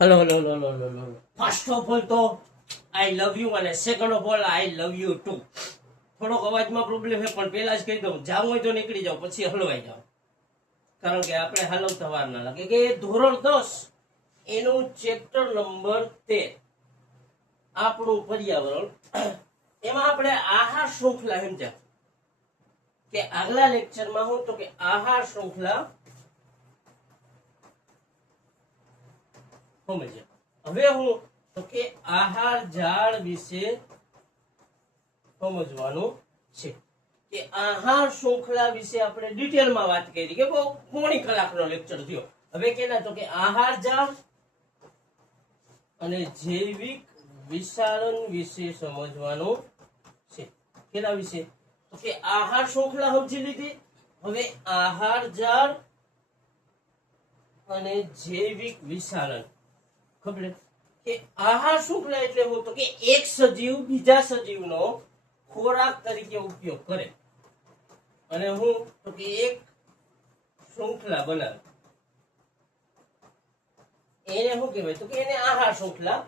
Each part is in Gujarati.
Hello hello hello hello hello hello first of all તો આઈ લવ યુ અને second of all I love you too. થોડોક અવાજમાં પ્રોબ્લેમ છે પણ પહેલા જ કહી દઉં, જાવું હોય તો નીકળી જાઓ, પછી હલવાઈ જાઓ, કારણ કે આપણે હલવતા વાર ના લાગે. કે ધોરણ 10 એનું ચેપ્ટર નંબર 13 આપણું પર્યાવરણ, એમાં આપણે આહાર શૃંખલા સમજ્યા. કે આગલા લેક્ચરમાં હું તો કે આહાર શૃંખલા સમજ્યા. હવે હું તો કે આહાર ઝાડ વિશે સમજવાનું છે. કે આહાર શૃંખલા વિશે આપણે ડિટેલમાં વાત કરી, કે બહુ પોણી કલાકનો લેક્ચર થયો. હવે કેના તો કે આહાર ઝાડ અને જૈવિક વિસારણ વિશે સમજવાનું છે. કેના વિશે? તો કે આહાર શૃંખલા સમજી લીધી. હવે આહાર ઝાડ અને જૈવિક વિસારણ ખબર કે આહાર શૃંખલા એટલે હું તો કે એક સજીવ બીજા સજીવનો ખોરાક તરીકે ઉપયોગ કરે અને હું તો કે એક શૃંખલા બનાવે, એને શું કહેવાય? તો કે એને આહાર શૃંખલા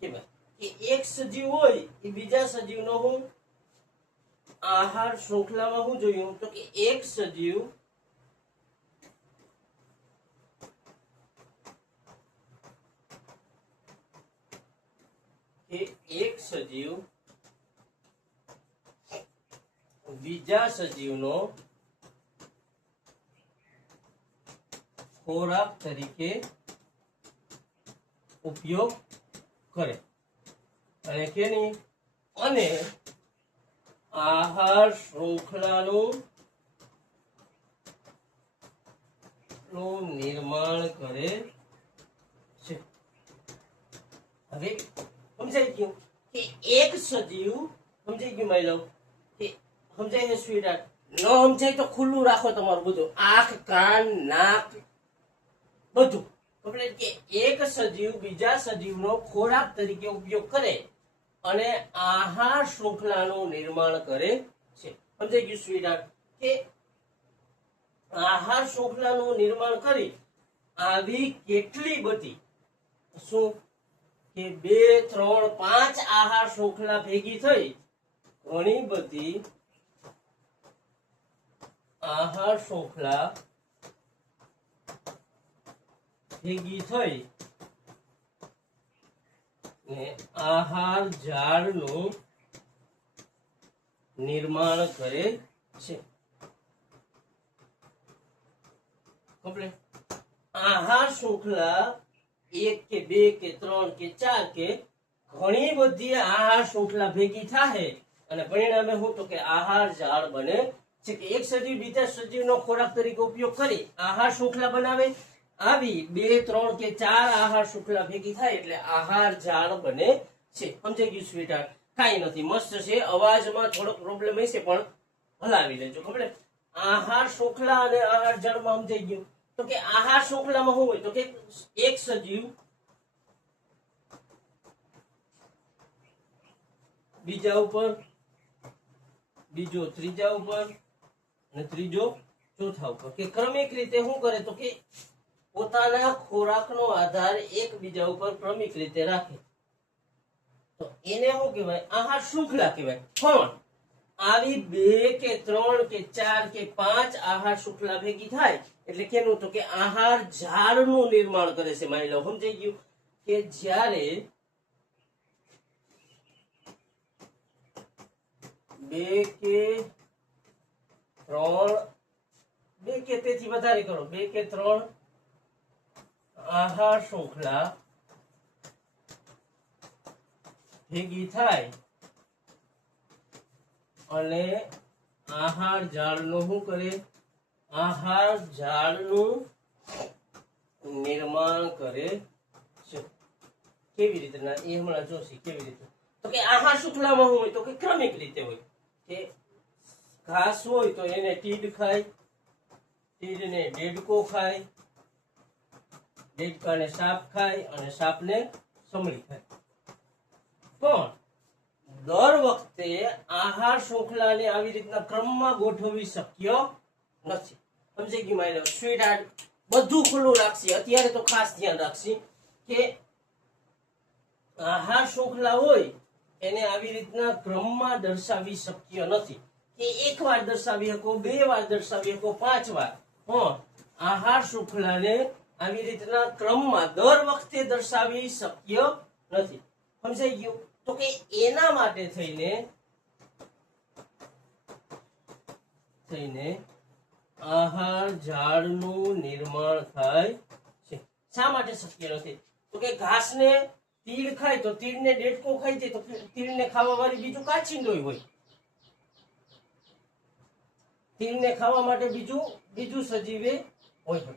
કહેવાય. કે એક સજીવ હોય એ બીજા સજીવનો હું આહાર શૃંખલામાં હું જોયું તો કે એક સજીવ બીજા સજીવનો ખોરાક તરીકે ઉપયોગ કરે અને કેની અને આહાર શૃંખલાનું નિર્માણ કરે છે. હવે સમજાઈ ગયું કે એક સજીવ, સમજાઈ ગયું મારી લો કે સમજાય છે સ્વીટહાર્ટ? ન સમજાય તો ખુલ્લું રાખો તમારું બધું, આંખ કાન નાક બધું. એટલે કે એક સજીવ બીજા સજીવનો ખોરાક તરીકે ઉપયોગ કરે અને આહાર શૃંખલાનું નિર્માણ કરે છે. સમજાઈ ગયું સ્વીટહાર્ટ? કે આહાર શૃંખલાનું નિર્માણ કરી આવી કેટલી બધી શું કે 2, 3, 5 આહાર શૃંખલા ભેગી થઈ ઘણી બધી આહાર શૃંખલા ભેગી થઈ ને આહાર ઝાડનું નિર્માણ કરે છે. આહાર શૃંખલા 1 કે 2 કે 3 કે 4 કે ઘણી બધી આહાર શૃંખલા ભેગી થાય અને પરિણામે હું તો કે આહાર ઝાડ બને છે. કે એક સજીવ બીજા સજીવનો ખોરાક તરીકે ઉપયોગ કરી આહાર શૃંખલા બનાવે, આવી 2, 3 કે 4 આહાર શૃંખલા ભેગી થાય એટલે આહાર ઝાડ બને છે. સમજાઈ ગયું સ્વીટહાર્ટ? કાંઈ નથી, મસ્ત છે. અવાજમાં થોડોક પ્રોબ્લેમ હશે પણ હલાવી લેજો. ખબર? આહાર શૃંખલા અને આહાર ઝાડમાં સમજાઈ ગયું. તો કે આહાર શૃંખલામાં શું હોય તો કે એક સજીવ બીજા ઉપર, બીજો ત્રીજા ઉપર અને ત્રીજો ચોથા ઉપર, કે ક્રમિક રીતે શું કરે તો કે પોતાના ખોરાકનો આધાર એકબીજા ઉપર ક્રમિક રીતે રાખે. તો એને શું કહેવાય? આહાર શૃંખલા કહેવાય. પણ આવી 2 કે 3 કે 4 કે 5 આહાર શૃંખલા ભેગી થાય એટલે કેનું તો કે આહાર ઝાડનું નિર્માણ કરે છે. માની લો સમજાઈ ગયું કે જ્યારે 2 કે 3, 2 કે તેથી વધારે કરો, 2 કે 3 આહાર શૃંખલા ભેગી થાય અને આહાર ઝાડનું શું કરે? આહાર ઝાડનું નિર્માણ કરે છે. કેવી રીતે? એ હમણાં જોશી કેવી રીતે. તો કે આહાર શૃંખલામાં શું હોય તો કે ક્રમિક રીતે હોય. કે ઘાસ હોય તો એને ટીડ ખાય, ટીડને ડેડકો ખાય, ડેડકાને સાપ ખાય અને સાપને સમળી ખાય. પણ દર વખતે આહાર શૃંખલાને આવી રીતના ક્રમમાં ગોઠવવી શક્ય નથી. સમજી ગયું મારી સ્વીટહાર્ટ? બધું ખુલ્લું રાખશે. અત્યારે તો ખાસ ધ્યાન રાખશે કે આહાર શૃંખલા હોય એને આવી રીતના ક્રમમાં દર્શાવી શક્ય નથી કે એક વાર દર્શાવી શકો, 2 વાર દર્શાવી શકો, 5 વાર, પણ આહાર શૃંખલાને આવી રીતના ક્રમમાં દર વખતે દર્શાવી શક્ય નથી. સમજાઈ ગયું? તો કે એના માટે થઈને આહાર ઝાડનું નિર્માણ થાય છે. શા માટે શક્ય નથી? તો કે ઘાસને તીડ ખાય તો તીડને ડેડકો ખાઈ જાય તો તીડને ખાવા વાળી બીજું કાચિંડો હોય, તીડને ખાવા માટે બીજું સજીવે હોય.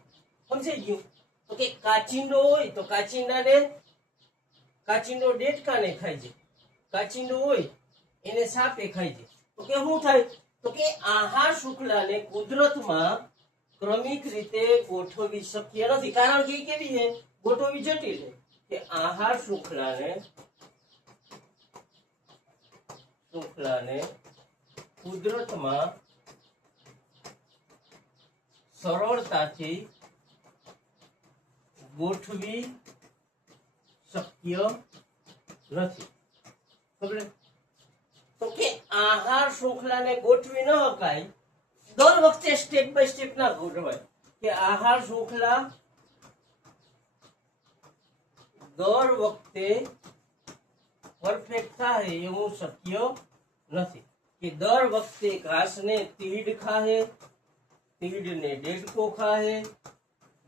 સમજાઈ ગયું? તો કે કાચિંડો હોય તો કાચિંડો ડેડકાને ખાઈ જાય, કાચિંડો હોય એને સાપે ખાઈ જાય. તો કે શું થાય? તો કે આહાર શૃંખલાને કુદરતમાં ક્રમિક રીતે ગોઠવવી શક્ય નથી, કારણ કે કેવી છે? ગોઠવવી જટિલ છે. કે આહાર શૃંખલાને કુદરતમાં સરળતાથી ગોઠવી શક્ય નથી. ખબર? તો કે આહાર શૃંખલાને ગોઠવી ન શકાય, દર વખતે સ્ટેપ બાય સ્ટેપ ના ગોઠવાય. કે આહાર શૃંખલા દર વખતે પરફેક્ટ થાય એવું શક્ય નથી. કે દર વખતે ઘાસને તીડ ખાહે, તીડને ડેડકો ખાહે,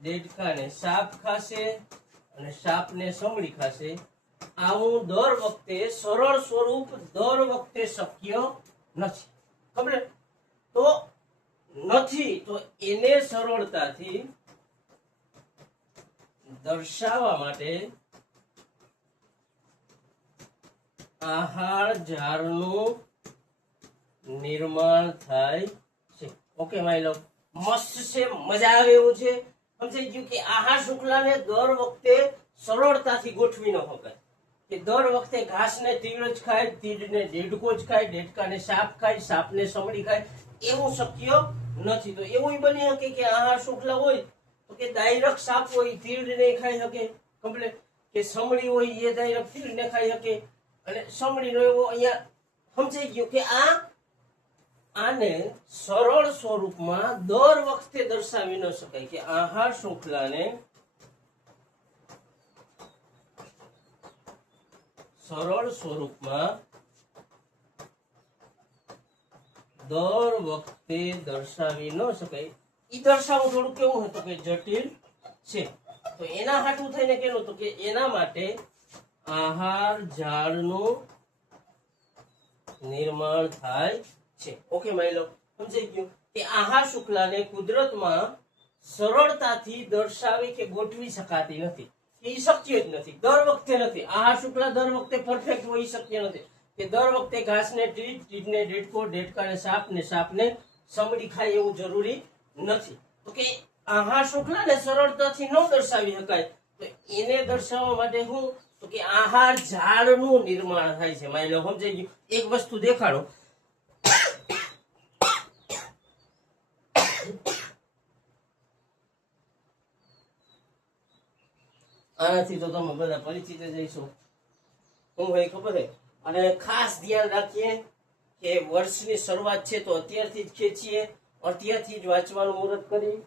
ડેડકાને સાપ ખાશે અને સાપને સમડી ખાશે. આવું દર વખતે સરળ સ્વરૂપ દર વખતે શક્ય નથી. ખબર? તો નથી તો એને સરળતાથી દર્શાવવા માટે આહાર ઝાડનું નિર્માણ થાય છે. ઓકે માય લવ, મસ્ત છે, મજા આવે એવું છે. સમજાઈ ગયું? કે આહાર શૃંખલાને દર વખતે સરળતાથી ગોઠવી ન શકાય. કે દર વખતે ઘાસને તીડ જ ખાય, તીડને ડેડકો જ ખાય, ડેડકાને સાપ ખાય, સાપને સમડી ખાય, એવું શક્ય નથી. તો એવું બની શકે કે આહાર શૃંખલા હોય તો કે ડાયરેક્ટ સાપ હોય તીડને ખાઈ શકે કમ્પ્લીટ, કે સમડી હોય એ ડાયરેક્ટ તીડને ખાઈ શકે, અને સમડીનો એવો અહીંયા સમજાઈ ગયું કે આને સરળ સ્વરૂપમાં દર વખતે દર્શાવી ન શકાય. કે આહાર શૃંખલાને સરળ સ્વરૂપમાં દર વખતે દર્શાવી ન શકાય. ઈ દર્શાવવું થોડું કેવું હતું કે જટિલ છે. તો એના હાટું થઈને કેવું હતું કે એના માટે આહાર ઝાડનું નિર્માણ થાય છે. ઓકે માય લવ, સમજાઈ ગયું? કે આહાર શૃંખલાને કુદરતમાં સરળતાથી દર્શાવી કે ગોઠવી શકાતી નથી. એ શક્ય જ નથી, દર વખતે નથી. આહાર શૃંખલા દર વખતે પરફેક્ટ હોય શક્ય નથી. કે દર વખતે ઘાસને તીડ, તીડને ડેડકો, ડેડકાને સાપ ને સાપને સમડી ખાય એવું જરૂરી નથી. તો કે આહાર શૃંખલાને સરળતાથી ન દર્શાવી શકાય તો એને દર્શાવવા માટે શું? તો કે આહાર ઝાડનું નિર્માણ થાય છે. માની લો સમજાઈ ગયું? એક વસ્તુ દેખાડો. આનાથી તો તમે બધા પરિચિત જઈશો. શું હોય ખબર છે? અને ખાસ ધ્યાન રાખીએ કે વર્ષની શરૂઆત છે તો અત્યારથી જ ખેંચીએ, અત્યારથી જ વાંચવાનું મુહૂર્ત કરી.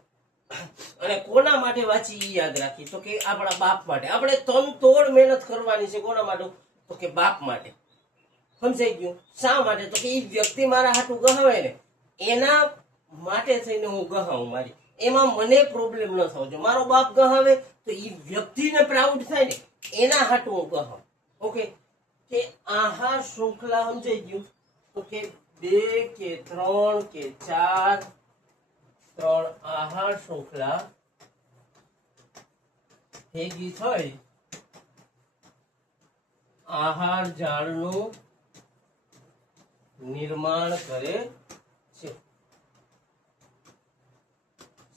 અને કોના માટે વાંચી એ યાદ રાખી? તો કે આપણા બાપ માટે. આપણે તનતોડ મહેનત કરવાની છે. કોના માટે? તો કે બાપ માટે. સમજાઈ ગયું? શા માટે? તો કે એ વ્યક્તિ મારા હાટું ગહાવે ને એના માટે થઈને હું ગહાવું. મારી એમાં મને પ્રોબ્લેમ ન થવો જોઈએ. મારો બાપ ગહાવે તો એ વ્યક્તિને પ્રાઉડ થાય ને એના હાટું હું ગહાવું. ઓકે? કે આહાર શૃંખલા સમજાઈ ગયું? તો કે 2 કે 3 કે 4 3 આહાર શૃંખલા ભેગી થઈ આહાર ઝાડનું નિર્માણ કરે છે.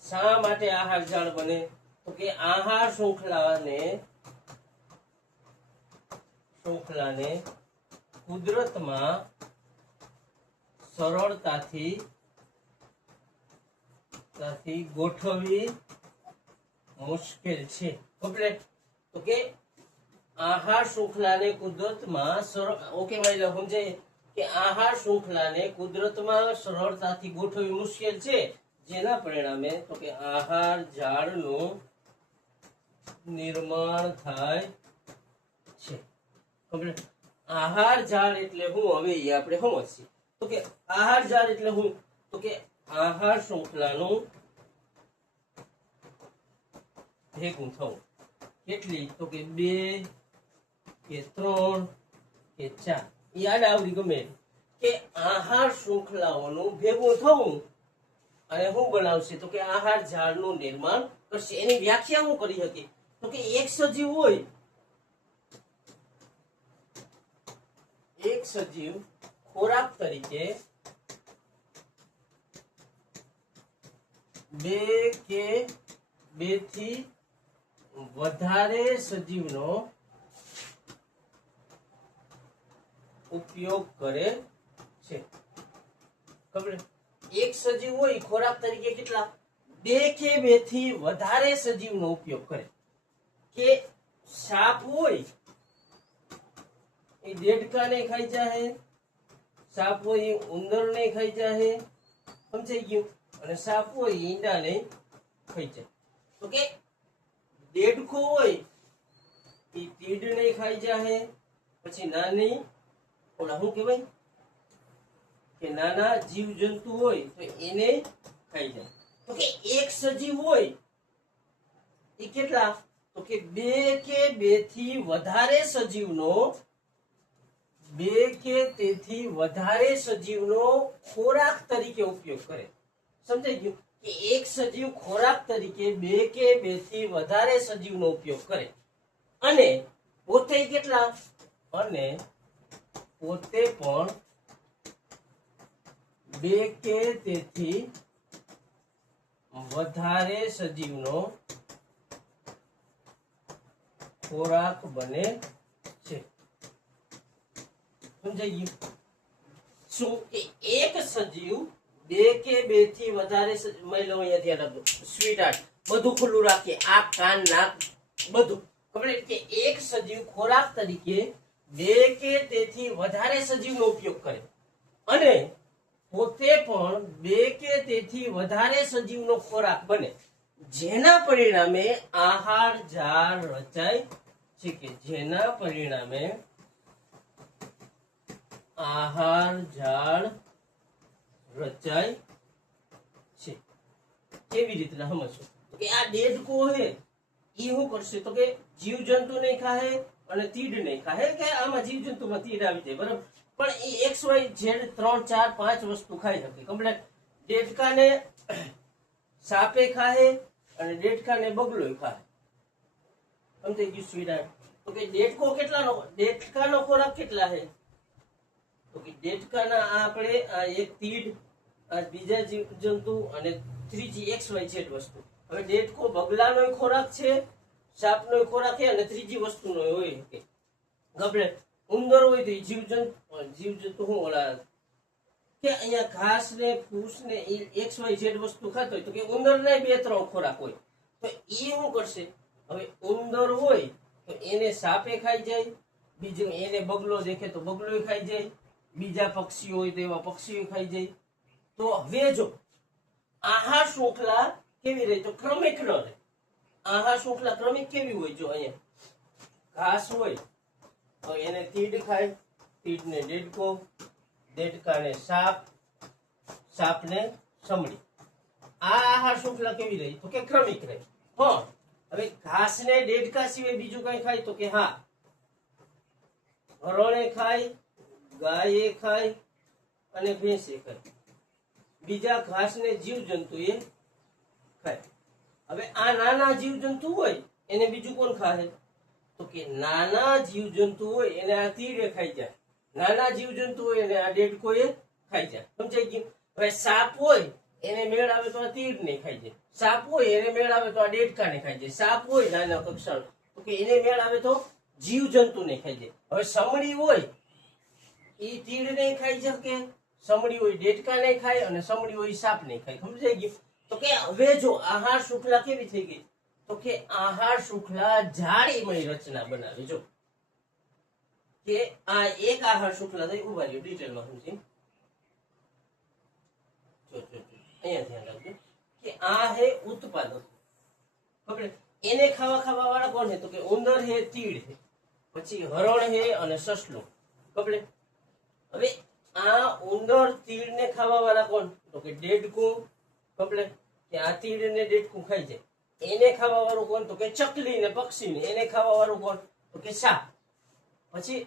શા માટે આહાર ઝાડ બને? તો કે આહાર શૃંખલાને કુદરતમાં સરળતાથી ગોઠવવી મુશ્કેલ છે. કમ્પ્લીટ? તો કે આહાર શૃંખલાને કુદરતમાં ઓકે મારી લો સમજાય કે આહાર શૃંખલાને કુદરતમાં સરળતાથી ગોઠવવી મુશ્કેલ છે, જેના પરિણામે તો કે આહાર ઝાડનું નિર્માણ થાય છે. આહાર ઝાડ એટલે હું, હવે એ આપણે સમજીએ. તો કે આહાર ઝાડ એટલે હું, તો કે આહાર શૃંખલાનું ભેગું થવું. કેટલી? તો કે 2 કે 3 કે 4, યાદ આવડી ગમે કે આહાર શૃંખલાઓનું ભેગું થવું અને શું બનાવશે? તો કે આહાર ઝાડનું નિર્માણ કરશે. એની વ્યાખ્યા હું કરી શકીએ? તો કે એક સજીવ હોય, એક સજીવ ખોરાક તરીકે 2 કે 2 થી વધારે સજીવનો ઉપયોગ કરે છે. ખબર? એક સજીવ હોય ખોરાક તરીકે કેટલા? 2 કે 2 થી વધારે સજીવનો ઉપયોગ કરે. કે સાપ હોય એ દેડકાને ખાઈ જાય, સાપ હોય એ ઉંદરને ખાઈ જાય, સમજાઈ ગયું? અને સાપ હોય એ ઈંડાને ખાઈ જાય. તો કે દેડકો હોય એ તીડને ખાઈ જાય, પછી નાની ઓલા શું કહેવાય કે નાના જીવજંતુ હોય તો એને ખાઈ જાય. તો કે એક સજીવ હોય એ કેટલા? તો કે 2 કે 2 થી વધારે સજીવનો 2 કે તેથી વધારે સજીવનો ખોરાક તરીકે ઉપયોગ કરે. સમજાઈ ગયું? કે એક સજીવ ખોરાક તરીકે 2 કે 2 થી વધારે સજીવનો ઉપયોગ કરે અને પોતે કેટલા? અને પોતે પણ 2 કે તેથી વધારે સજીવનો ખોરાક બને છે. સમજાઈ ગયું? શું કે એક સજીવ 2 કે 2 થી વધારે મહિલાઓ અહીંયા ધ્યાન રાખજો. સ્વીટ હાર્ટ બધું ખુલ્લું રાખીએ, આંખ કાન નાક બધું. ખબર કે એક સજીવ ખોરાક તરીકે 2 કે તેથી વધારે સજીવનો ઉપયોગ કરે અને પોતે પણ 2 કે તેથી વધારે સજીવનો ખોરાક બને, જેના પરિણામે આહાર ઝાડ રચાય છે. કે જેના પરિણામે આહાર ઝાડ રચાય છે. કેવી રીતના સમજશો? કે આ દેડકો હે ઈ શું કરશે? તો કે જીવજંતુ નહીં ખાહે અને તીડ નહીં ખાહે. કે આમાં જીવજંતુમાં તીડ આવી જાય, બરાબર? પણ એ XY Z 3 4 5 વસ્તુ ખાઈ શકે. કમ્પ્લીટ. દેડકાને સાપે ખાહે અને દેડકાને બગલોય ખાહે. સમજાઈ ગયું સ્વીટ? તો કે દેડકો કેટલાનો? દેડકાનો ખોરાક કેટલા છે? તો કે દેડકાના આપણે આ એક તીડ, આ બીજા જીવજંતુ અને ત્રીજી XY Z વસ્તુ. હવે દેડકો બગલાનો ખોરાક છે, સાપનો ખોરાક છે અને ત્રીજી વસ્તુનો હોય કે ગબડે ઉંદર હોય તો જીવજંતુ શું ઓલા કે અહીંયા ઘાસ ને ફૂસ ને XY Z વસ્તુ ખાતો હોય તો કે ઉંદર ને 2-3 ખોરાક હોય. તો એ શું કરશે? હવે ઉંદર હોય તો એને સાપે ખાઈ જાય, બીજું એને બગલો દેખે તો બગલો ખાઈ જાય, બીજા પક્ષીઓ હોય તો એવા પક્ષીઓ ખાઈ જાય. તો હવે જો આહાર શૃંખલા કેવી રહે? તો ક્રમિક ન રહે. આહાર શૃંખલા ક્રમિક કેવી હોય? જો અહીંયા ઘાસ હોય તો એને તીડ ખાય, તીડને દેડકો, દેડકાને સાપ, સાપને સમડી. આ આહાર શૃંખલા કેવી રહી? તો કે ક્રમિક રહી. હા, હવે ઘાસને દેડકા સિવાય બીજું કઈ ખાય? તો કે હા, હરણે ખાય, ગાયે ખાય અને ભેંસે ખાય. બીજા ઘાસને જીવજંતુ એ ખાય. હવે આ નાના જીવજંતુ હોય એને બીજું કોણ ખાય? તો કે નાના જીવજંતુ હોય એને આ તીડે ખાઈ જાય, નાના જીવજંતુ હોય એને આ દેડકો એ ખાઈ જાય. સમજાઈ ગયું? હવે સાપ હોય એને મેળ આવે તો આ તીડ ને ખાઈ જાય, સાપ હોય એને મેળ આવે તો આ દેડકા ને ખાઈ જાય, સાપ હોય નાના કક્ષાનો તો કે એને મેળ આવે તો જીવજંતુ ને ખાઈ જાય. હવે સમડી હોય એ તીડ ને ખાઈ શકે, સમડી હોય દેડકા ને ખાય અને સમડી હોય સાપ ને ખાય. સમજાઈ ગયું? તો કે હવે જો આહાર શૃંખલા કેવી થઈ ગઈ? તો કે આહાર શૃંખલા જાળીમય રચના બનાવે. જો કે આ એક આહાર શૃંખલા થઈ ઉભા રહ્યો ડિટેલમાં સમજી અહીંયા ધ્યાન રાખજો કે આ હે ઉત્પાદક ખબર એને ખાવા વાળા કોણ છે તો કે ઉંદર હે તીડ હે પછી હરણ હે અને સસલું ખબર હવે આ ઉંદર તીડ ને ખાવા વાળા કોણ તો કે દેડકું ખબર કે આ તીડ ને દેડકું ખાઈ જાય એને ખાવા વાળું કોણ તો કે ચકલી ને પક્ષી ને એને ખાવા વાળું કોણ તો કે સાપ પછી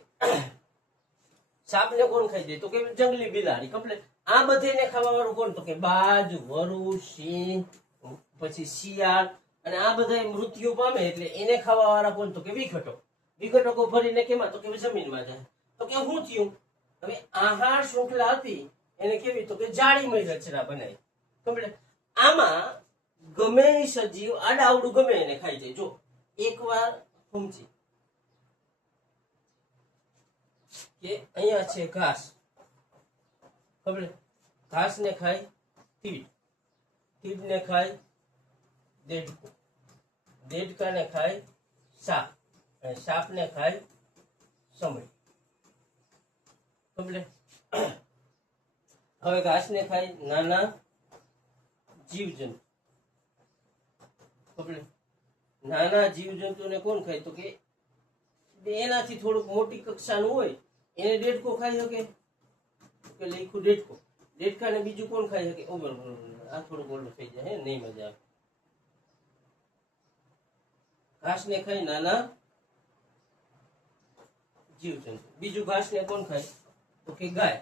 સાપ ને કોણ ખાઈ જાય તો કે જંગલી બિલાડી કમ્પ્લેટ આ બધેને ખાવા વાળું કોણ તો કે બાજ વરુ સિંહ પછી શિયાળ અને આ બધા મૃત્યુ પામે એટલે એને ખાવા વાળા કોણ તો કે વિઘટકો ફરીને કેમાં તો કે જમીનમાં જાય તો કે શું થયું હવે આહાર શૃંખલા હતી એને કેવી તો કે જાળીમય રચના બનાવી કમ્પ્લેટ આમાં ગમે સજીવ આડાવડું ગમે એને ખાઈ જાય જો એકવાર સમજી કે અહીંયા છે ઘાસ ખબર ઘાસ ને ખાય તીડ ને ખાય દેડકું દેડકા ને ખાય સાપ અને સાપ ને ખાય સમય ખબર હવે ઘાસ ને ખાય નાના જીવજંતુ ખબર નાના જીવજંતુ ને કોણ ખાય તો કે એનાથી થોડુંક મોટી કક્ષાનું હોય એને દેડકો ખાઈ શકે કે લઈખું દેડકા ને બીજું કોણ ખાઈ શકે આ થોડું ઓલું થઈ જાય નહીં મજા આવે ઘાસ ને ખાઈ નાના જીવજંતુ બીજું ઘાસ ને કોણ ખાય તો કે ગાય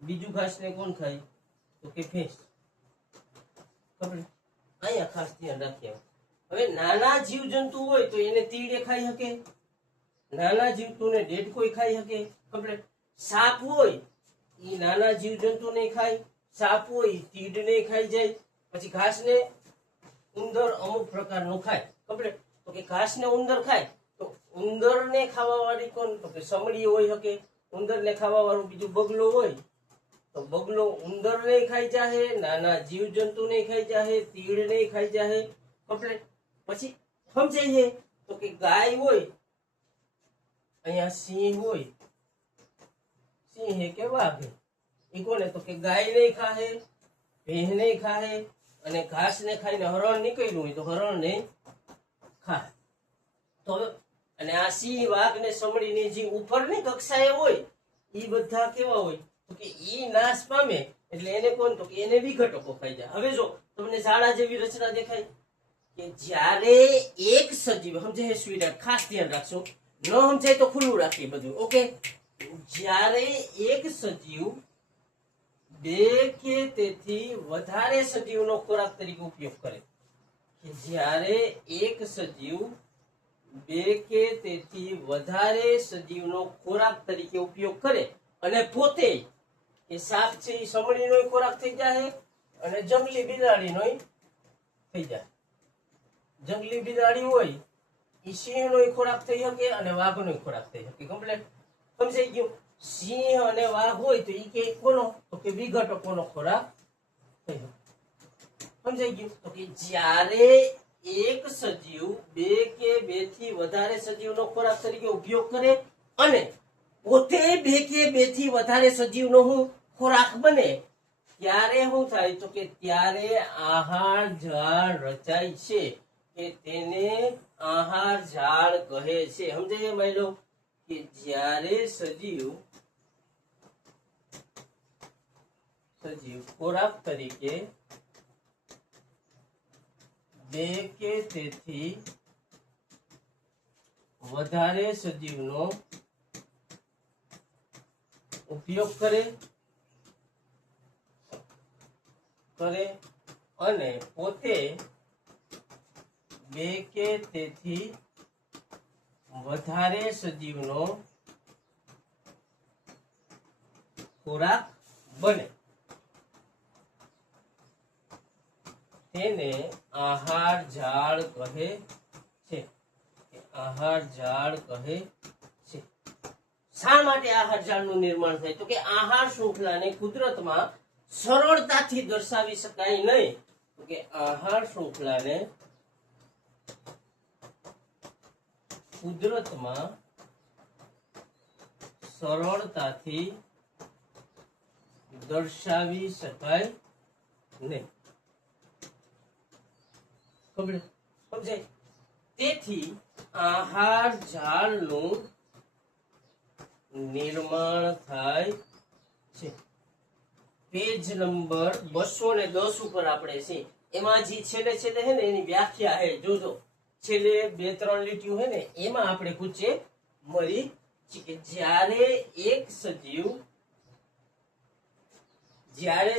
બીજું ઘાસ ને કોણ ખાય તો કે ભેંસ ખબર અહીંયા ખાસ ધ્યાન રાખીએ હવે નાના જીવજંતુ હોય તો એને તીડે ખાઈ શકે નાના જીવજંતુને દેડકોય ખાઈ શકે કમ્પ્લીટ સાપ હોય ઈ નાના જીવજંતુ ને ખાય સાપ હોય તીડ ને ખાઈ જાય પછી ઘાસ ને ઉંદર અમુક પ્રકારનો ખાય કમ્પ્લીટ તો કે ઘાસ ને ઉંદર ખાય તો ઉંદર ને ખાવા વાળી કોણ તો કે સમડી હોય શકે ઉંદર ને ખાવા વાળું બીજું બગલો હોય તો બગલો ઉંદર ને ખાઈ જાહે નાના જીવજંતુ ને ખાઈ જાહે તીડ ને ખાઈ જાહે કમ્પ્લીટ પછી સમજાય છે તો કે ગાય હોય અહીંયા સિંહ હોય સિંહ કે વાઘ એ કોને તો કે ગાય ને ખાહે ભેંસ ને ખાહે અને ઘાસ ને ખાઈને હરણ નીકળ્યું હોય તો હરણ ને ખાય તો અને આ સિંહ વાઘ ને સમડી ની જે ઉપરની કક્ષાએ હોય એ બધા કેવા હોય તો કે ઈ નાશ પામે એટલે એને કોણ તો કે એને વિઘટકો ખાઈ જાય હવે જો તમને ઝાડા જેવી રચના દેખાય કે જ્યારે એક સજીવ સમજે સ્વીટ ખાસ ધ્યાન રાખશો ન સમજાય તો ખુલ્લું રાખીએ બધું ઓકે જ્યારે એક સજીવ બે કે તેથી વધારે સજીવનો ખોરાક તરીકે ઉપયોગ કરે કે જ્યારે એક સજીવ બે કે તેથી વધારે સજીવનો ખોરાક તરીકે ઉપયોગ કરે અને પોતે એ સાપ છે એ સમડીનો ખોરાક થઈ જાય અને જંગલી બિલાડીનો થઈ જાય જંગલી બિલાડી હોય એ સિંહનો ખોરાક થઈ શકે અને વાઘનો ખોરાક થઈ શકે કમ્પ્લીટ સમજાઈ ગયું સિંહ અને વાઘ હોય તો એ કે કોનો તો કે વિઘટકોનો ખોરાક થઈ શકે સમજાઈ ગયું તો કે જ્યારે એક સજીવ બે કે બે થી વધારે સજીવનો ખોરાક તરીકે ઉપયોગ કરે અને પોતે બે કે બે થી વધારે સજીવનો હું ખોરાક બને ત્યારે શું થાય તો કે ત્યારે આહાર જાળ રચાય છે કે તેને આહાર જાળ કહે છે સમજાય માયલો કે જ્યારે સજીવ ખોરાક તરીકે બે કે તેથી વધારે સજીવનો ઉપયોગ કરે અને પોતે બે કે તેથી વધારે સજીવનો ખોરાક બને તેને આહાર જાળ કહે છે આહાર જાળ કહે છે શા માટે આહાર જાળનું નિર્માણ થાય તો કે આહાર શૃંખલાને કુદરતમાં સરળતાથી દર્શાવી શકાય નહીં તો કે આહાર શૃંખલાને કુદરતમાં સરળતાથી દર્શાવી શકાય નહીં. સમજાય? તેથી આહાર જાળનું નિર્માણ થાય છે. પેજ નંબર 210 ઉપર આપણે છે એમાં જે છેલ્લે છેલ્લે છે ને એની વ્યાખ્યા છે. જોજો છેલ્લે 2-3 લીટીઓ છે ને એમાં આપણે પૂછે મળી કે જ્યારે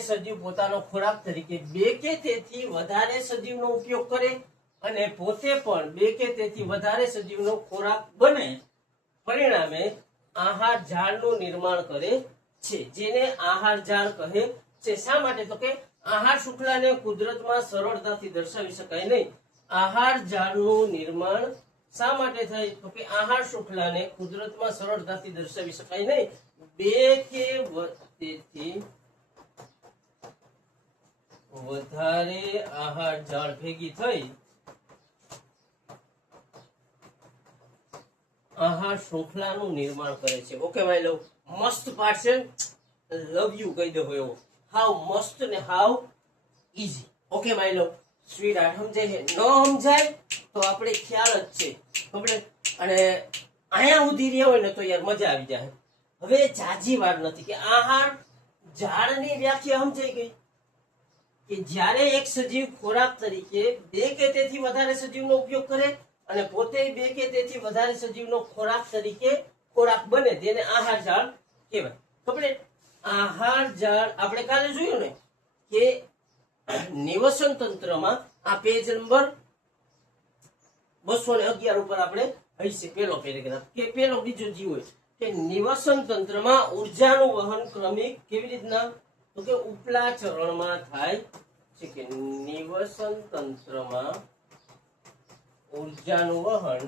સજીવ પોતાનો ખોરાક તરીકે 2 કે તેથી વધારે સજીવનો ઉપયોગ કરે અને પોતે પણ 2 કે તેથી વધારે સજીવનો ખોરાક બને, પરિણામે આહાર ઝાડનું નિર્માણ કરે છે, જેને આહાર ઝાડ કહે છે. શા માટે? તો કે આહાર શૃંખલાને કુદરતમાં સરળતાથી દર્શાવી શકાય નહીં. આહાર ઝાડનું નિર્માણ શા માટે થાય? તો કે આહાર શૃંખલાને કુદરતમાં સરળતાથી દર્શાવી શકાય નહીં. 2 કે તેથી વધારે આહાર ઝાડ ભેગી થઈ આહાર શૃંખલાનું નિર્માણ કરે છે. ઓકે ભાઈ લો, મસ્ત પાર્ટ છે. લવ યુ કહી દો એવો. હાવ મસ્ત ને હાવ ઈઝી. ઓકે ભાઈ લો, સ્વીટ હાર્ટ સમજાય છે? ન સમજાય તો આપણે ખ્યાલ જ છે. ખબર? અને અહીંયા સુધી રહ્યા હોય ને તો યાર મજા આવી જાય. હવે જાજી વાર નથી કે આહાર ઝાડની વ્યાખ્યા સમજાઈ ગઈ કે જ્યારે એક સજીવ ખોરાક તરીકે 2 કે તેથી વધારે સજીવનો ઉપયોગ કરે અને પોતે 2 કે તેથી વધારે સજીવનો ખોરાક તરીકે ખોરાક બને, તેને આહાર ઝાડ કહેવાય. ખબર? આહાર ઝાડ આપણે કાલે જોયું ને કે નિવસન તંત્રમાં આ પેજ નંબર 211 ઉપર આપણે હશે પેલો પેરેગ્રાફ કે પેલો બીજો જીવ હોય કે નિવસન તંત્રમાં ઉર્જાનું વહન ક્રમિક કેવી રીતના? તો કે ઉપલા ચરણમાં થાય છે. કે નિવસન તંત્રમાં ઉર્જાનું વહન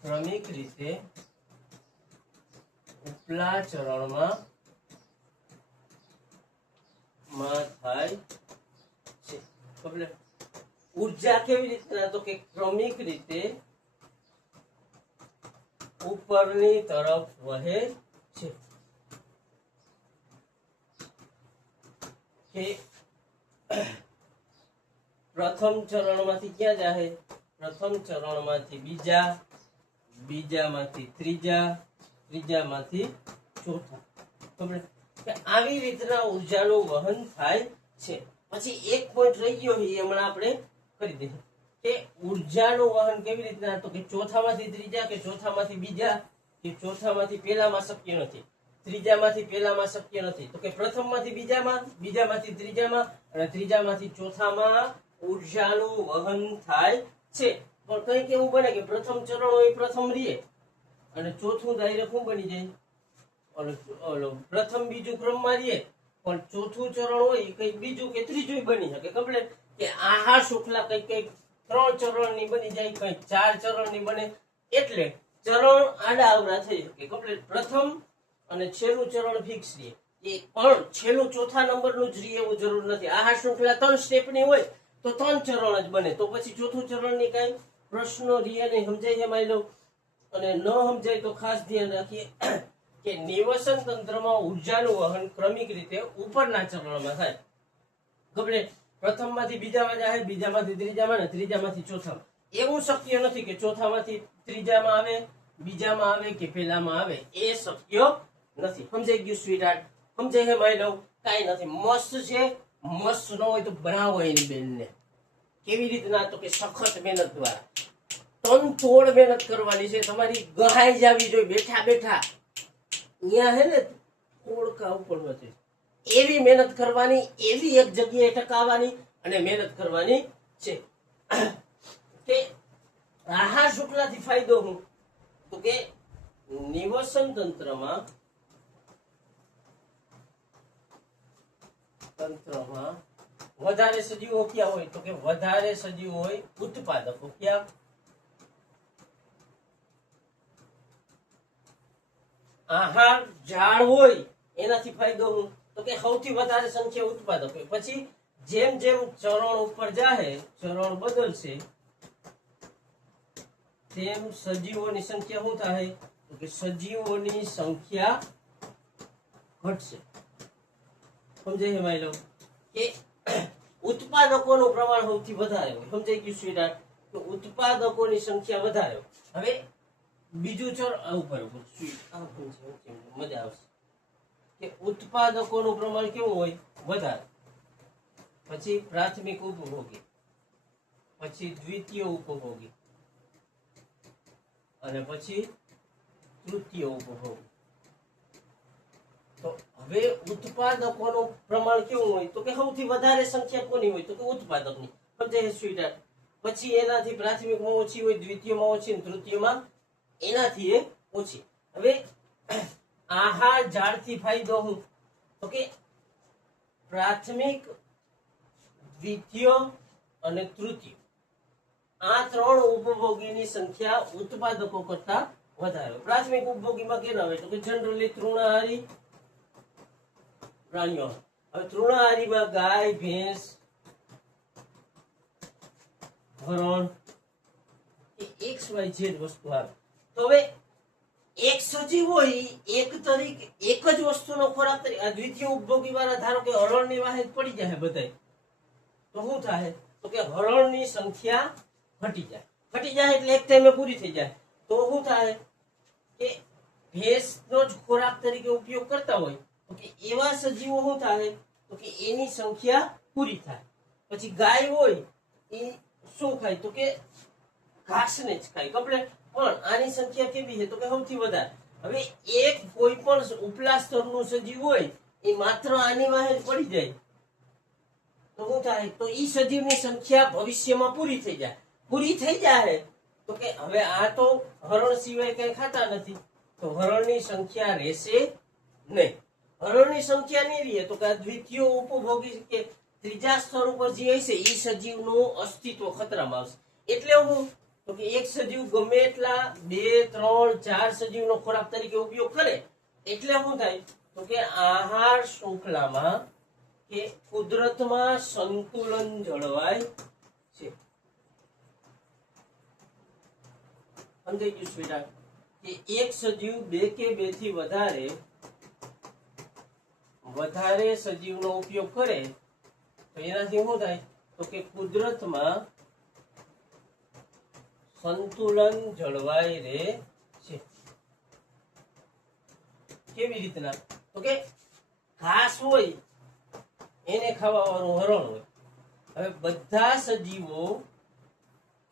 ક્રમિક રીતે ઉપલા ચરણમાં થાય છે. ઉર્જા કેવી રીતના? તો કે ક્રમિક રીતે ઉપરની તરફ વહે છે. કે પ્રથમ ચરણમાંથી ક્યાં જાય? પ્રથમ ચરણમાંથી બીજા, બીજામાંથી ત્રીજા, ત્રીજામાંથી ચોથા. ખબર? આવી રીતના ઉર્જાનું વહન થાય છે. પછી એક પોઈન્ટ રહી ગયો એ હમણાં આપણે કરી દઈએ કે ઉર્જાનું વહન કેવી રીતના? તો કે ચોથામાંથી ત્રીજા કે ચોથામાંથી બીજા કે ચોથામાંથી પહેલામાં શક્ય નથી, ત્રીજામાંથી પહેલામાં શક્ય નથી. તો કે પ્રથમમાંથી બીજામાં, બીજામાંથી ત્રીજામાં અને ત્રીજામાંથી ચોથામાં ઉર્જાનું વહન થાય છે. પણ કંઈક એવું બને કે પ્રથમ ચરણ હોય પ્રથમ રીએ અને ચોથું ડાયરેક્ટ શું બની જાય? ઓલો પ્રથમ બીજું ક્રમમાં રીએ પણ ચોથું ચરણ હોય કંઈક બીજું કે ત્રીજું બની શકે. ખબર? કે આહાર શૃંખલા કંઈક 3 ચરણની બની જાય, કંઈક 4 ચરણની બને. એટલે ચરણ આડા અવડા થઈ શકે. ખબર? પ્રથમ અને છેલ્લું ચરણ ફિક્સ રહે. એ પણ છેલ્લું ચોથા નંબરનું જ રહે એવું જરૂર નથી. આહાર શૃંખલા 3 સ્ટેપની હોય તો 3 ચરણ જ બને. તો પછી ચોથું ચરણની કઈ પ્રશ્નો રીએ નહીં. સમજાય છે મારી લો? અને ન સમજાય તો ખાસ ધ્યાન રાખીએ કે નિવસન તંત્રમાં ઉર્જાનું વહન ક્રમિક રીતે ઉપરના ચરણમાં થાય. ખબર? પ્રથમમાંથી બીજામાં જાય, બીજામાંથી ત્રીજામાં ને ત્રીજામાંથી ચોથામાં. એવું શક્ય નથી કે ચોથામાંથી ત્રીજામાં આવે, બીજામાં આવે કે પહેલામાં આવે. એ શક્ય નથી. સમજાઈ ગયું સ્વીટ હાર્ટ? સમજાય છે મારી લો? કાંઈ નથી. મસ્ત છે. મસ્ત ન હોય તો બનાવો એની બેનને. કેવી રીતના? તો કે સખત મહેનત દ્વારા તનતોડ મહેનત કરવાની છે. તમારી ગહાઈ જાવી જોઈએ બેઠા બેઠા. અહીંયા હે ને ઓળખા ઉપર નથી એવી મહેનત કરવાની, એવી એક જગ્યાએ ટકાવવાની અને મહેનત કરવાની છે. કે આહાર શુક્લાથી ફાયદો શું? તો કે નિવસન તંત્રમાં વધારે સજીવો ક્યાં હોય? તો કે વધારે સજીવો હોય ઉત્પાદકો. ક્યાં? આહાર ઝાડ હોય એનાથી ફાયદો શું? તો કે સૌથી વધારે સંખ્યા ઉત્પાદકો. પછી જેમ જેમ ચરણ ઉપર જાય, ચરણ બદલશે તેમ સજીવોની સંખ્યા શું થાય? તો કે સજીવોની સંખ્યા ઘટશે. સમજાય માની લો કે ઉત્પાદકોનું પ્રમાણ સૌથી વધારે હોય. સમજાઈ ગયું સ્વીટહાર્ટ? તો ઉત્પાદકોની સંખ્યા વધારે હોય. હવે બીજું ચલ ઉપર મજા આવશે કે ઉત્પાદકોનું પ્રમાણ કેવું હોય? વધારે. પછી પ્રાથમિક ઉપભોગી, પછી દ્વિતીય ઉપભોગી અને પછી તૃતીય ઉપભોગી. તો હવે ઉત્પાદકોનું પ્રમાણ કેવું હોય? તો કે સૌથી વધારે સંખ્યા કોની હોય? તો કે ઉત્પાદકની. સમજાય સ્વીટહાર્ટ? પછી એનાથી પ્રાથમિકમાં ઓછી હોય, દ્વિતીયમાં ઓછી, તૃતીયમાં એનાથી એ ઓછી. હવે આહાર ઝાડથી ફાયદો શું? તો કે પ્રાથમિક, દ્વિતીય અને તૃતીય આ ત્રણ ઉપભોગીની સંખ્યા ઉત્પાદકો કરતા વધારે. પ્રાથમિક ઉપભોગીમાં કેના હોય? તો કે જનરલી તૃણાહારી પ્રાણીઓ. હવે તૃણાહારીમાં ગાય, ભેંસ, હરણ એ XYZ વસ્તુ આવે. તો હવે એક સજીવ હોય એક તરીકે એક જ વસ્તુનો ખોરાક તરીકે આ દ્વિતીય ઉપભોગી વાળા ધારો કે હરણની વાહે પડી જાય બધાય, તો શું થાય? તો કે હરણની સંખ્યા ઘટી જાય. ઘટી જાય એટલે એક ટાઈમે પૂરી થઈ જાય. તો શું થાય કે ભેંસનો જ ખોરાક તરીકે ઉપયોગ કરતા હોય તો કે એવા સજીવો શું થાય? તો કે એની સંખ્યા પૂરી થાય. પછી ગાય હોય એ શું ખાય? તો કે ઘાસને જ ખાય કમ્પ્લીટ. પણ આની સંખ્યા કેવી છે? તો કે સૌથી વધારે. હવે એક કોઈ પણ ઉપલા સ્તરનું સજીવ હોય એ માત્ર આની વાહે પડી જાય તો શું થાય? તો ઈ સજીવની સંખ્યા ભવિષ્યમાં પૂરી થઈ જાય. પૂરી થઈ જાય તો કે હવે આ તો હરણ સિવાય કઈ ખાતા નથી, તો હરણની સંખ્યા રહેશે નહીં. હરણની સંખ્યા નહીં રહે તો કે આ દ્વિતીય ઉપભોગી કે ત્રીજા સ્તર ઉપર જે હશે એ સજીવનું અસ્તિત્વ ખતરામાં આવશે. એટલે હું તો કે એક સજીવ ગમે એટલા 2, 3, 4 સજીવનો ખોરાક તરીકે ઉપયોગ કરે એટલે શું થાય? તો કે આહાર શૃંખલામાં કે કુદરતમાં સંતુલન જળવાય છે. સમજાઈ ગયું સ્વીટહાર્ટ? કે એક સજીવ 2 કે 2 થી વધારે સજીવનો ઉપયોગ કરે તો એનાથી શું થાય? તો કે કુદરતમાં સંતુલન જળવાઈ રહે છે. કેવી રીતના? તો કે ઘાસ હોય એને ખાવા વાળું હરણ હોય. હવે બધા સજીવો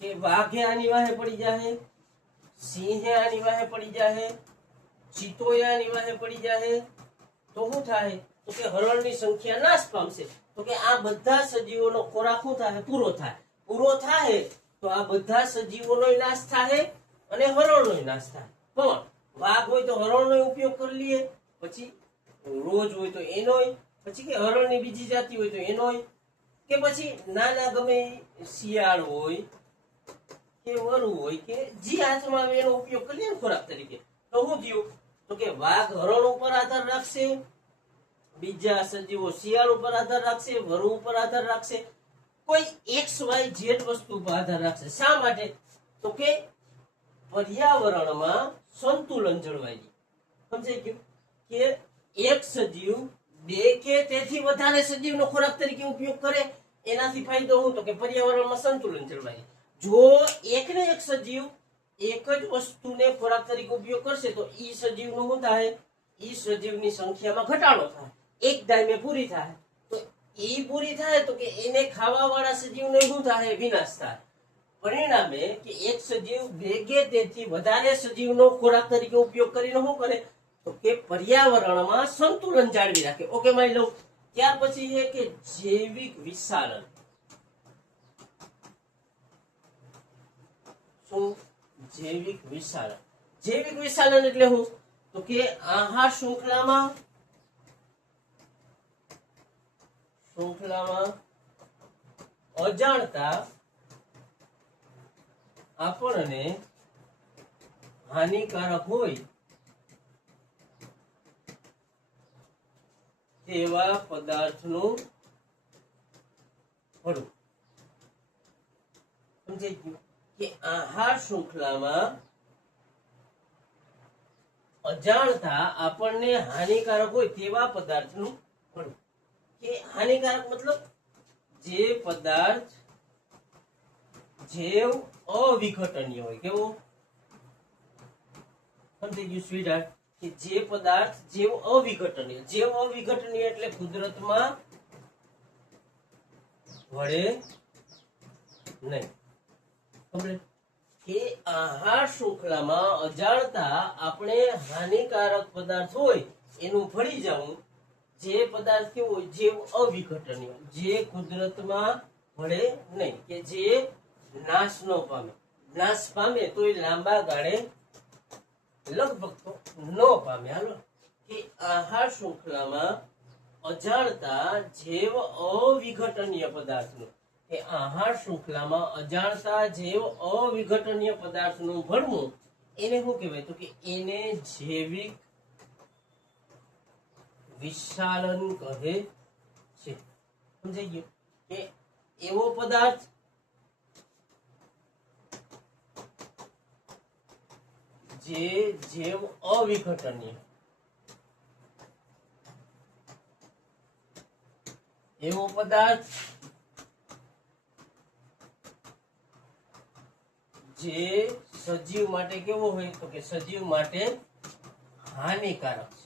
કે વાઘે આની વાહે પડી જાય, સિંહે આની વાહે પડી જાય, ચિત્તોએ આની વાહે પડી જાય તો શું થાય? તો કે હરણની સંખ્યા નાશ પામશે. તો કે આ બધા સજીવોનો ખોરાક શું થાય? પૂરો થાય. પૂરો થાય તો આ બધા સજીવોનો નાશ થાય અને હરણનો નાશ થાય. પણ વાઘ હોય તો હરણનો ઉપયોગ કરી લઈએ, પછી રોજ હોય તો એનોય, પછી કે હરણની બીજી જાતિ હોય તો એનોય, કે પછી નાના ગમે શિયાળ હોય કે વરુ હોય કે જે હાથમાં આવે એનો ઉપયોગ કરીએ ને ખોરાક તરીકે, તો શું થયું? તો કે વાઘ હરણ ઉપર આધાર રાખશે, બીજા સજીવો શિયાળ ઉપર આધાર રાખશે, વરુ ઉપર આધાર રાખશે, કોઈ XYZ વસ્તુ પર આધાર રાખશે. શા માટે? તો કે પર્યાવરણમાં સંતુલન જળવાય છે. સમજાઈ ગયું? કે એક સજીવ 2 કે તેથી વધારે સજીવનો ખોરાક તરીકે ઉપયોગ કરે એનાથી ફાયદો શું? તો કે પર્યાવરણમાં સંતુલન જળવાય. જો એકને એક સજીવ એક જ વસ્તુને ખોરાક તરીકે ઉપયોગ કરશે તો ઈ સજીવનું શું થાય? ઈ સજીવની સંખ્યામાં ઘટાડો થાય, એક ટાઈમે પૂરી થાય. તો ઈ પૂરી થાય તો કે એને ખાવા વાળા સજીવને શું થાય? વિનાશ થાય. પરિણામે કે એક સજીવ 2 કે તેથી વધારે સજીવનો ખોરાક તરીકે ઉપયોગ કરીને શું કરે? તો કે પર્યાવરણમાં સંતુલન જાળવી રાખે. ઓકે માની લો. ત્યાર પછી છે કે જૈવિક વિસાલન. શું? જૈવિક વિસાલન. જૈવિક વિસાલન એટલે શું? તો કે આહાર શૃંખલામાં અજાણતા આપણને હાનિકારક હોય તેવા પદાર્થનું ભળવું. સમજાઈ ગયું? કે આહાર શૃંખલામાં અજાણતા આપણને હાનિકારક હોય તેવા પદાર્થનું ભળવું. કે હાનિકારક મતલબ જે પદાર્થ જૈવ અવિઘટનીય હોય. કેવો? સમજી ગયું સ્વીટહાર્ટ? કે જે પદાર્થ જૈવ અવિઘટનીય. જૈવ અવિઘટનીય એટલે કુદરતમાં વળે નહીં. સમજે? કે આહાર શૃંખલામાં અજાણતા આપણે હાનિકારક પદાર્થ હોય એનું ભળી જવું. જે પદાર્થ કેવો હોય? જૈવ અવિઘટનીય, જે કુદરતમાં ભળે નહીં, કે જે નાશ ન પામે. નાશ પામે તો એ લાંબા ગાળે લગભગ તો ન પામે. હાલો, કે આહાર શૃંખલામાં અજાણતા જૈવ અવિઘટનીય પદાર્થનું, કે આહાર શૃંખલામાં અજાણતા જૈવ અવિઘટનીય પદાર્થનું ભળવું એને શું કહેવાય? તો કે એને જૈવિક વિશાલન કહે છે. સમજાઈ ગયું? કે એવો પદાર્થ જે જૈવ અવિઘટનીય, એવો પદાર્થ જે સજીવ માટે કેવો હોય? તો કે સજીવ માટે હાનિકારક છે.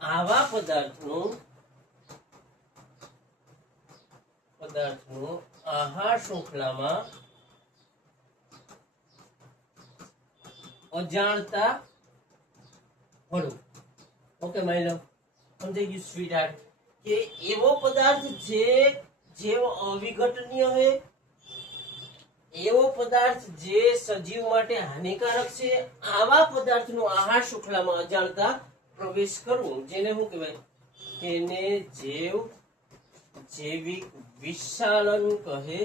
આવા પદાર્થનું આહાર શૃંખલામાં અજાણતા ભળવું. ઓકે માય લવ, સમજાઈ ગયું સ્વીટહાર્ટ? કે એવો પદાર્થ જે જૈવ અવિઘટનીય હોય, એવો પદાર્થ જે સજીવ માટે હાનિકારક છે, આવા પદાર્થનું આહાર શૃંખલામાં અજાણતા પ્રવેશ કરવું, જેને શું કહેવાય? તેને જૈવિક વિશાલન કહે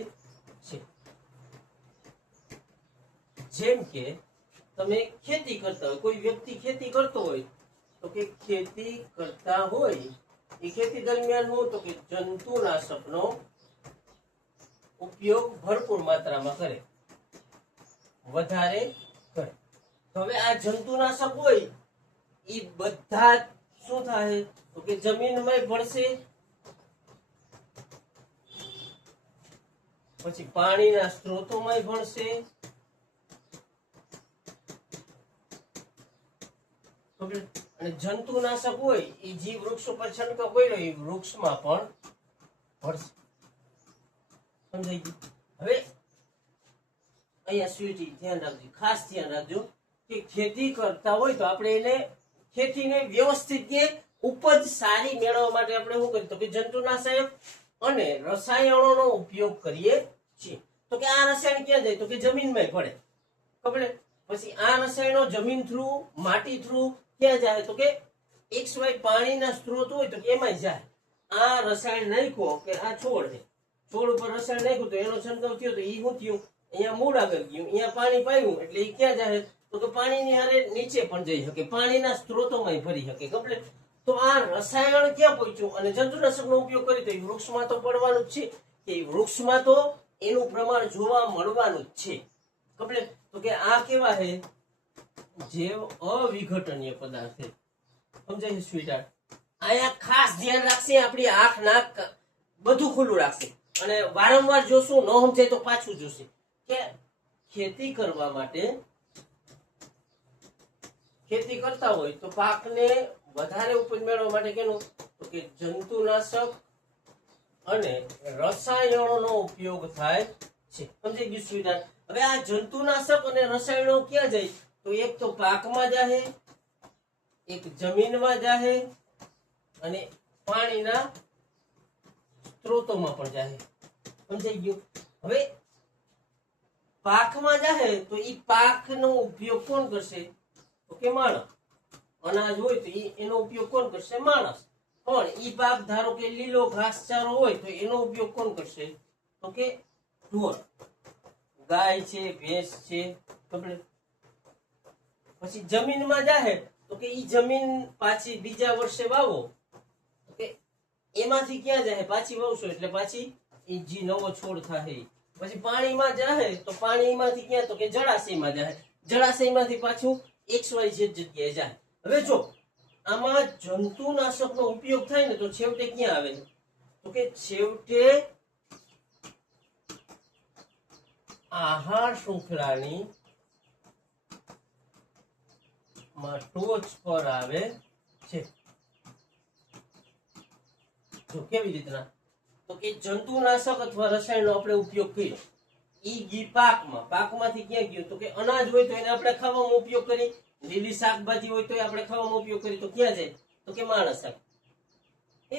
છે. જેમ કે તમે ખેતી કરતા હોય, કોઈ વ્યક્તિ ખેતી કરતો હોય, તો કે ખેતી કરતા હોય એ ખેતી દરમિયાન હું તો કે જંતુનાશકનો ઉપયોગ ભરપૂર માત્રામાં કરે, વધારે કરે. તો હવે આ જંતુનાશક હોય એ બધા શું થાય? તો કે જમીનમાં ભળશે, પછી પાણીના સ્ત્રોતોમાં ભળશે, અને જંતુનાશક હોય એ જે વૃક્ષ ઉપર છંટકાવ કર્યો એ વૃક્ષમાં પણ ભળશે. સમજાઈ ગયું? હવે અહીંયા સ્વીટી ધ્યાન રાખજો, ખાસ ધ્યાન રાખજો કે ખેતી કરતા હોય તો આપણે એને ખેતીને વ્યવસ્થિત ઉપજ સારી મેળવવા માટે આપણે શું કરીએ? તો કે જંતુનાશક અને રસાયણોનો ઉપયોગ કરીએ છીએ. તો કે આ રસાયણ ક્યાં જાય? તો કે જમીનમાં પડે. ખબર? પછી આ રસાયણો જમીન થ્રુ, માટી થ્રુ ક્યાં જાય? તો કે XY પાણીના સ્ત્રોત હોય તો એમાં જાય. આ રસાયણ નાખ્યો કે આ છોડ છે, છોડ ઉપર રસાયણ નાખ્યું તો એનો છંટકાવ થયો તો એ શું થયું? અહીંયા મૂળ આગળ ગયું, અહીંયા પાણી પાયું એટલે એ ક્યાં જાય? તો કે પાણીની હારે નીચે પણ જઈ શકે, પાણીના સ્ત્રોતોમાં ભરી શકે. કમ્પ્લીટ. તો આ રસાયણ ક્યાં પહોંચ્યું? અને જંતુનાશકનો ઉપયોગ કરી તો એ વૃક્ષમાં તો પડવાનું જ છે, કે વૃક્ષમાં તો એનું પ્રમાણ જોવા મળવાનું જ છે. કમ્પ્લીટ. તો કે આ કેવા છે? જૈવ અવિઘટનીય પદાર્થ છે. સમજાય સ્વીટહાર્ટ? અહીંયા ખાસ ધ્યાન રાખશે, આપણી આંખ નાક બધું ખુલ્લું રાખશે અને વારંવાર જોશું, ન સમજાય તો પાછું જોશે. કે ખેતી કરવા માટે, ખેતી કરતા હોય તો પાકને વધારે ઉપજ મેળવવા માટે કેનું? તો કે જંતુનાશક અને રસાયણોનો ઉપયોગ થાય છે. સમજી ગયું સ્વીટહાર્ટ? હવે આ જંતુનાશક અને રસાયણો ક્યાં જાય? તો એક તો પાકમાં જાહે, એક જમીનમાં જાહે અને પાણીના સ્ત્રોતોમાં પણ જાહે. સમજાઈ ગયું? હવે પાકમાં જાહે તો ઈ પાકનો ઉપયોગ કોણ કરશે? તો કે માણસ. અનાજ હોય તો એનો ઉપયોગ કોણ કરશે? માણસ. પણ ઈ પાક ધારો કે લીલો ઘાસચારો હોય તો એનો ઉપયોગ કોણ કરશે? તો કે ઢોર, ગાય છે, ભેંસ છે. પછી જમીનમાં જાહે તો કે ઈ જમીન પાછી બીજા વર્ષે વાવો, કે એમાંથી ક્યાં જાય? પાછી વાવશો એટલે પાછી ઈ જે નવો છોડ થાય. પછી પાણીમાં જાહે તો પાણીમાંથી ક્યાં? તો કે જળાશયમાં જાહે, જળાશયમાંથી પાછું XYZ જગ્યાએ જાય. હવે જો આમાં જંતુનાશકનો ઉપયોગ થાય ને તો છેવટે ક્યાં આવે છે? તો કે છેવટે આહાર શૃંખલાની ટોચ પર આવે છે. જો કેવી રીતના? તો કે જંતુનાશક અથવા રસાયણનો આપણે ઉપયોગ કર્યો, ઈ ગી પાકમાંથી ક્યાં ગયું? તો કે અનાજ હોય તો એને આપણે ખાવામાં ઉપયોગ કરી, લીલી શાકભાજી હોય તો આપણે ખાવામાં ઉપયોગ કરી, તો ક્યાં જાય? તો કે માણસ ખાય. એ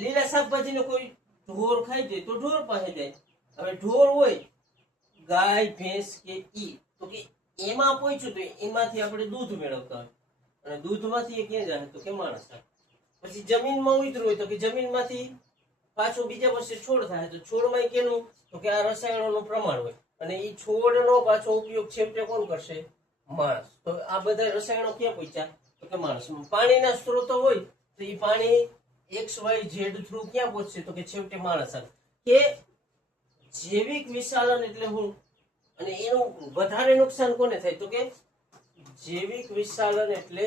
લીલા શાકભાજીને કોઈ ઢોર ખાઈ જાય તો ઢોર પાસે જાય. હવે ઢોર હોય ગાય ભેંસ કે ઈ, તો કે એમાં પહોંચ્યું તો એમાંથી આપણે દૂધ મેળવતા હોય, અને દૂધમાંથી એ ક્યાં જાય? તો કે માણસ ખાય. પછી જમીનમાં ઉતર્યું હોય તો કે જમીનમાંથી પાછું બીજા વર્ષે છોડ થાય, તો છોડમાં કેનું? તો કે આ રસાયણોનું પ્રમાણ હોય, અને એ છોડનો પાછો ઉપયોગ છેવટે કોણ કરશે? માણસ. તો આ બધા રસાયણો ક્યાં પહોંચ્યા? તો કે માણસ. પાણીના સ્ત્રોતો હોય તો એ પાણી XYZ થ્રુ ક્યાં પહોંચશે? તો કે છેવટે માણસ. કે જૈવિક વિશાલન એટલે હું, અને એનું વધારે નુકસાન કોને થાય? તો કે જૈવિક વિશાલન એટલે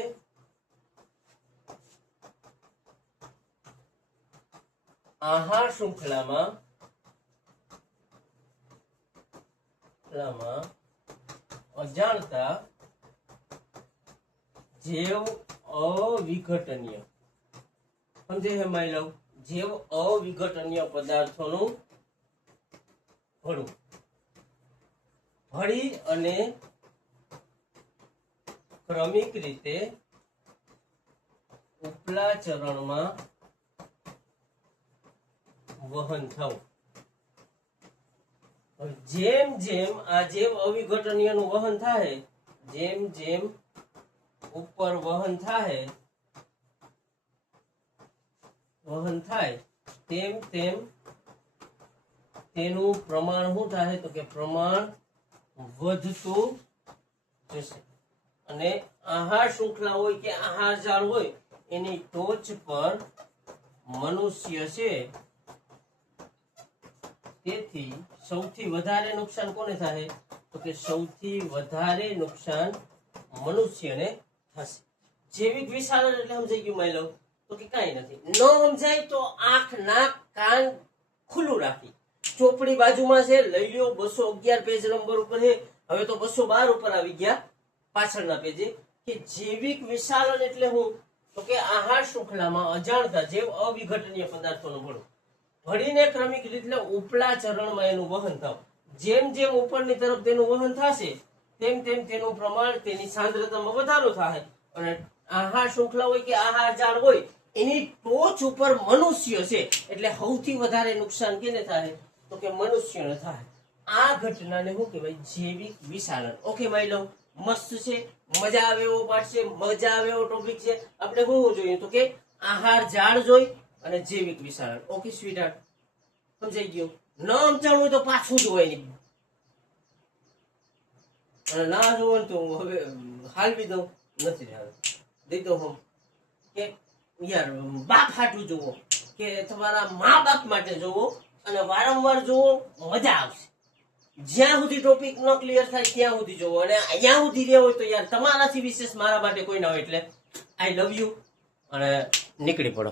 આહાર શૃંખલામાં અજાણતા જૈવ અવિઘટનીય, સમજે હે માયલવ? જૈવ અવિઘટનીય પદાર્થોનું ભળી અને ક્રમિક રીતે ઉપલા ચરણમાં વહન થવું. જેમ જેમ આ જૈવ અવિઘટનીયનું વહન થાય, જેમ જેમ ઉપર વહન થાય તેમ તેમ તેનું પ્રમાણ શું થાય? તો કે પ્રમાણ વધતું જશે. અને આહાર શૃંખલા હોય કે આહાર જાળ હોય એની ટોચ પર મનુષ્ય છે, તેથી સૌથી વધારે નુકસાન કોને થાય? તો કે સૌથી વધારે નુકસાન મનુષ્યને થશે. જૈવિક વિશાલન એટલે સમજાઈ ગયું માયલો? તો કે કાંઈ નથી. ન સમજાય તો આંખ નાક કાન ખુલ્લું રાખી, ચોપડી બાજુમાં છે, લઈ લ્યો. 211 પેજ નંબર ઉપર છે. હવે તો 212 ઉપર આવી ગયા પાછળના પેજે. કે જૈવિક વિશાલન એટલે હું? તો કે આહાર શૃંખલામાં અજાણતા જૈવ અવિઘટનીય પદાર્થોનું ભળીને ક્રમિક રીતે ઉપલા ચરણમાં એનું વહન થાય. જેમ જેમ ઉપરની તરફ તેનું વહન થશે તેમ તેમ તેનું પ્રમાણ, તેની સાંદ્રતામાં વધારો થાય. અને આહાર શૃંખલા હોય કે આહાર જાળ હોય એની ટોચ ઉપર મનુષ્ય છે, એટલે સૌથી વધારે નુકસાન કેને થાય? તો કે મનુષ્યને થાય. આ ઘટનાને શું કહેવાય? જૈવિક વિશાલન. ઓકે માયલો? મસ્ત છે, મજા આવે એવો પાઠ છે, મજા આવે એવો ટોપિક છે. આપણે શું જોઈએ? તો કે આહાર જાળ જોઈ અને જૈવિક વિશાલન. ઓકે સ્વીટહાર્ટ, સમજાઈ ગયું? ન સમજાણું હોય તો પાછું જોવાય નહીં, અને ના જોવું તો હવે હાલવી દઉં. નથી દઈ દઉં હું કે યાર બાપ હાટું જોવો, કે તમારા મા બાપ માટે જોવો, અને વારંવાર જોવો, મજા આવશે. જ્યાં સુધી ટોપિક ન ક્લિયર થાય ત્યાં સુધી જોવો, અને અહીંયા સુધી રહ્યા હોય તો યાર તમારાથી વિશેષ મારા માટે કોઈ ના હોય. એટલે આઈ લવ યુ, અને નીકળી પડો.